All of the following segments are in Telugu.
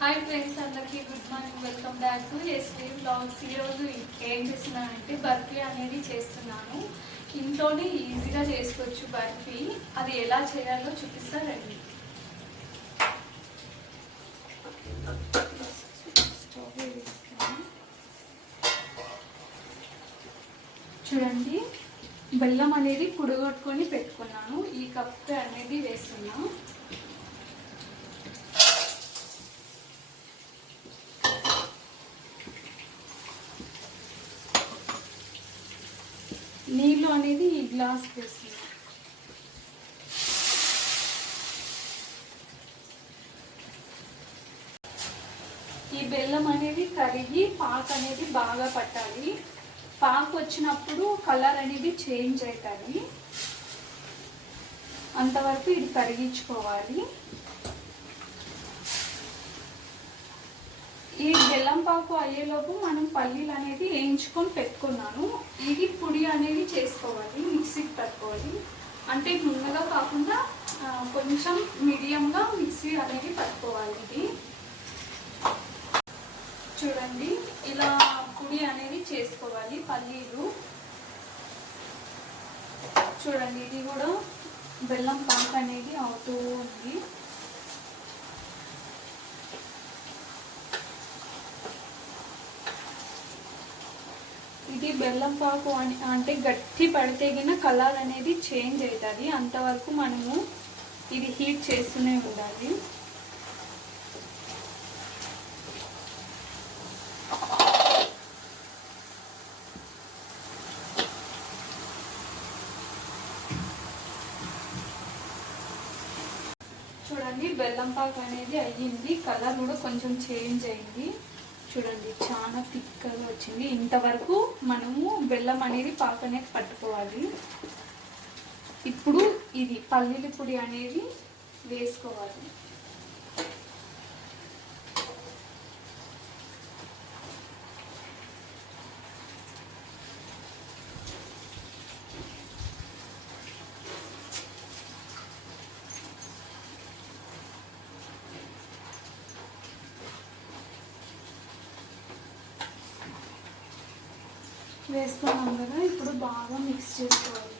హాయ్ ఫ్రెండ్స్ అందరికీ good morning welcome back to SP blogs ఈరోజు ఏం చేస్తున్నానంటే బర్ఫీ అనేది చేస్తున్నాను. ఇంట్లోనే ఈజీగా చేసుకోవచ్చు బర్ఫీ. అది ఎలా చేయాలో చూపిస్తారండి చూడండి బెల్లం అనేది పుడగొట్టుకొని పెట్టుకున్నాను. ఈ కప్ అనేది వేస్తున్నాను నీళ్ళు అనేది ఈ గ్లాస్ వేస్తుంది ఈ బెల్లం అనేది కరిగి పాకు అనేది బాగా పట్టాలి. పాకు వచ్చినప్పుడు కలర్ అనేది చేంజ్ అవుతుంది. అంతవరకు ఇది కరిగించుకోవాలి ఈ బెల్లం పాకు అయ్యేలోపు మనం పల్లీలు అనేది వేయించుకొని పెట్టుకున్నాను. ఇది పొడి అనేది చేసుకోవాలి మిక్సీకి పట్టుకోవాలి. అంటే నున్నగా కాకుండా కొంచెం మీడియంగా మిక్సీ అనేది పట్టుకోవాలి ఇది. చూడండి ఇలా పొడి అనేది చేసుకోవాలి పల్లీలు. చూడండి ఇది కూడా బెల్లం పాక అనేది అవుతూ ఉంది ఇది బెల్లం పాకు అంటే గట్టి పడితే గిన కలర్ అనేది చేంజ్ అవుతుంది అంతవరకు మనము ఇది హీట్ చేస్తూనే ఉండాలి. చూడండి బెల్లం పాకు అనేది అయ్యింది. కలర్ కూడా కొంచెం చేంజ్ అయింది. చూడండి చాలా థిక్గా వచ్చింది. ఇంతవరకు మనము బెల్లం అనేది పాక అనేది పట్టుకోవాలి. ఇప్పుడు ఇది పల్లీల పొడి అనేది వేసుకోవాలి. వేసుకున్నాం కదా ఇప్పుడు బాగా మిక్స్ చేసుకోవాలి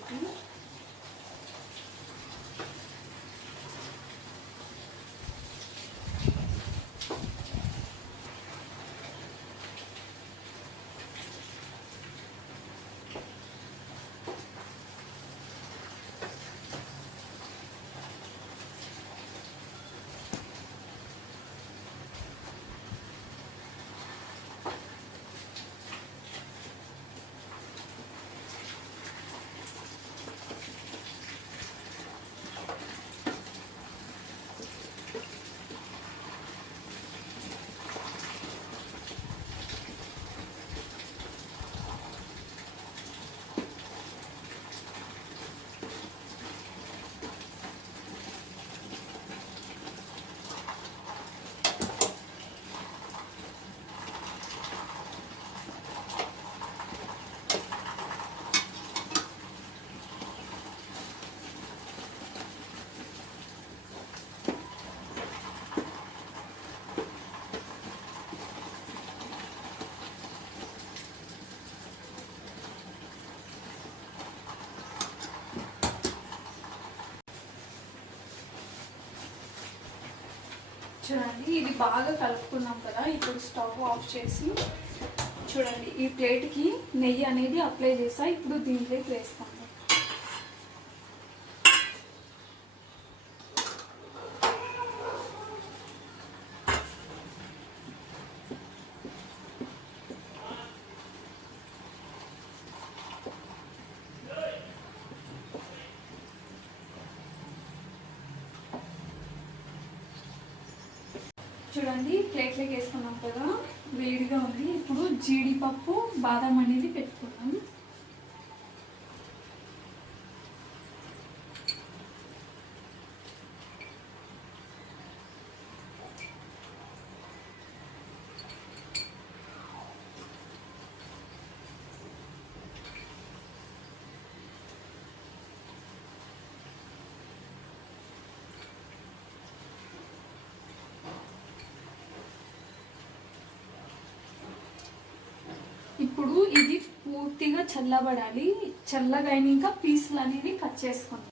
చూడండి ఇది బాగా కలుపుకున్నాం కదా ఇప్పుడు స్టవ్ ఆఫ్ చేసి చూడండి ఈ ప్లేట్కి నెయ్యి అనేది అప్లై చేసా ఇప్పుడు దీంట్లోకి వేస్తాను చూడండి ప్లేట్లోకి వేసుకున్నాం కదా వేడిగా ఉంది. ఇప్పుడు జీడిపప్పు బాదం అనేది పెట్టు ఇప్పుడు ఇది పూర్తిగా చల్లబడాలి. చల్లగా అయినాక పీసులు అనేవి కట్ చేసుకుంటాం